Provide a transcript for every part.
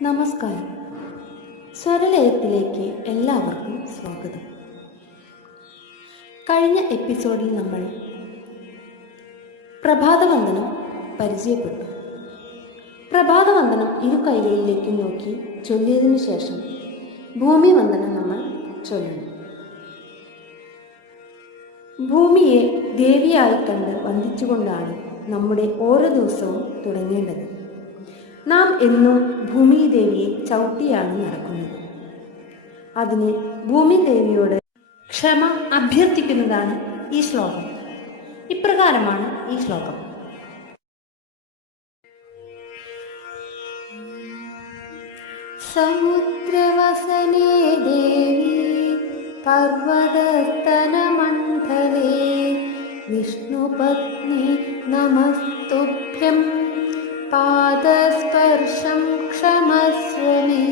നമസ്കാരം. സ്വരലയത്തിലേക്ക് എല്ലാവർക്കും സ്വാഗതം. കഴിഞ്ഞ എപ്പിസോഡിൽ നമ്മൾ പ്രഭാതവന്ദനം പരിചയപ്പെട്ടു. പ്രഭാതവന്ദനം ഇരു കൈകളിലേക്കും നോക്കി ചൊല്ലിയതിനു ശേഷം ഭൂമി വന്ദനം നമ്മൾ ചൊല്ലുന്നു. ഭൂമിയെ ദേവിയായി കണ്ട് വന്ദിച്ചുകൊണ്ടാണ് നമ്മുടെ ഓരോ ദിവസവും തുടങ്ങേണ്ടത്. നാം എന്നും ഭൂമി ദേവിയെ ചവിട്ടിയാണ് നടക്കുന്നത്. അതിന് ഭൂമി ദേവിയോട് ക്ഷമ അഭ്യർത്ഥിക്കുന്നതാണ് ഈ ശ്ലോകം. ഇപ്രകാരമാണ് ഈ ശ്ലോകം. സമുദ്രവസനേ ദേവി പർവതസ്തനമണ്ഡലേ വിഷ്ണുപത്നി നമസ്തുഭ്യം പാദസ്പർശം ക്ഷമസ്വമേ.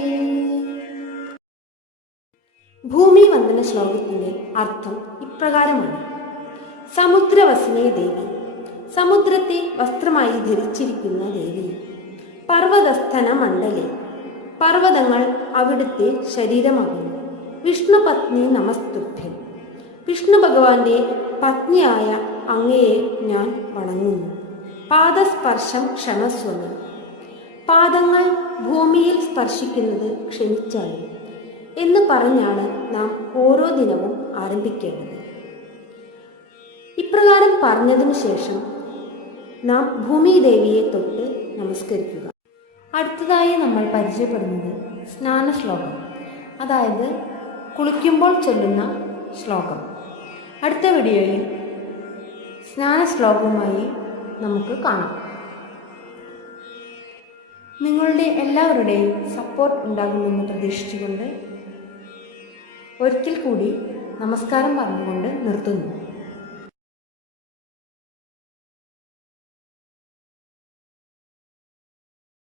ഭൂമി വന്ദന ശ്ലോകത്തിന്റെ അർത്ഥം ഇപ്രകാരമാണ്. സമുദ്രവസനേ ദേവി, സമുദ്രത്തെ വസ്ത്രമായി ധരിച്ചിരിക്കുന്ന ദേവി. പർവതസ്ഥന മണ്ഡലേ, പർവ്വതങ്ങൾ അവിടുത്തെ ശരീരമാകുന്നു. വിഷ്ണുപത്നി നമസ്തുഭ്യം, വിഷ്ണു ഭഗവാന്റെ പത്നിയായ അങ്ങയെ ഞാൻ വണങ്ങുന്നു. പാദസ്പർശം ക്ഷമസ്വമേ, പാദങ്ങൾ ഭൂമിയിൽ സ്പർശിക്കുന്നത് ക്ഷമിച്ചാലും എന്ന് പറഞ്ഞാണ് നാം ഓരോ ദിനവും ആരംഭിക്കേണ്ടത്. ഇപ്രകാരം പറഞ്ഞതിനു ശേഷം നാം ഭൂമി ദേവിയെ തൊട്ട് നമസ്കരിക്കുക. അടുത്തതായി നമ്മൾ പരിചയപ്പെടുന്നത് സ്നാന ശ്ലോകം, അതായത് കുളിക്കുമ്പോൾ ചൊല്ലുന്ന ശ്ലോകം. അടുത്ത വീഡിയോയിൽ സ്നാന ശ്ലോകവുമായി നമുക്ക് കാണാം. നിങ്ങളുടെ എല്ലാവരുടെയും സപ്പോർട്ട് ഉണ്ടാകുമെന്ന് പ്രതീക്ഷിച്ചുകൊണ്ട് ഒരിക്കൽ കൂടി നമസ്കാരം പറഞ്ഞുകൊണ്ട് നിർത്തുന്നു.